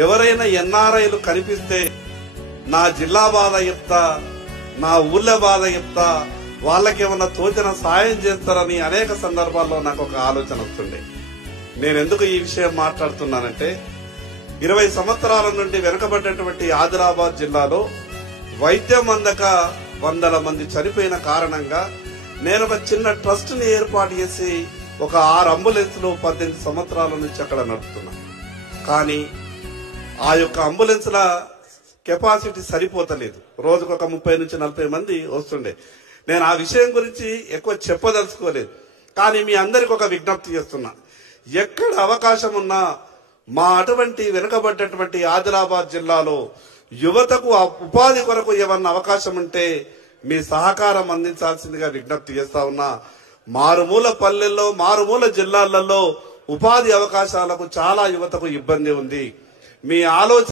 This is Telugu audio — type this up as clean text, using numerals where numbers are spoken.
ఎవరైనా ఎన్ఆర్ఐలు కనిపిస్తే నా జిల్లా బాధ చెప్తా, నా ఊళ్ళ బాధ చెప్తా, వాళ్ళకేమన్నా తోచిన సాయం చేస్తారని అనేక సందర్భాల్లో నాకు ఒక ఆలోచన వస్తుండే. నేను ఎందుకు ఈ విషయం మాట్లాడుతున్నానంటే 20 సంవత్సరాల నుండి వెనుకబడ్డటువంటి ఆదిలాబాద్ జిల్లాలో వైద్యం అందక వందల మంది చనిపోయిన కారణంగా నేను ఒక చిన్న ట్రస్ట్ ని ఏర్పాటు చేసి ఒక 6 అంబులెన్స్లు 18 సంవత్సరాల నుంచి అక్కడ నడుపుతున్నా. కానీ ఆ యొక్క అంబులెన్స్ల కెపాసిటీ సరిపోతలేదు. రోజుకు ఒక 30 నుంచి 40 మంది వస్తుండే. నేను ఆ విషయం గురించి ఎక్కువ చెప్పదలుచుకోలేదు. కానీ మీ అందరికి ఒక విజ్ఞప్తి చేస్తున్నా, ఎక్కడ అవకాశం ఉన్నా మా అటువంటి వెనుకబడ్డటువంటి ఆదిలాబాద్ జిల్లాలో యువతకు ఉపాధి కొరకు ఏమన్నా అవకాశం ఉంటే మీ సహకారం అందించాల్సిందిగా విజ్ఞప్తి చేస్తా ఉన్నా. మారుమూల పల్లెల్లో, మారుమూల జిల్లాలలో ఉపాధి అవకాశాలకు చాలా యువతకు ఇబ్బంది ఉంది. మీ ఆలోచన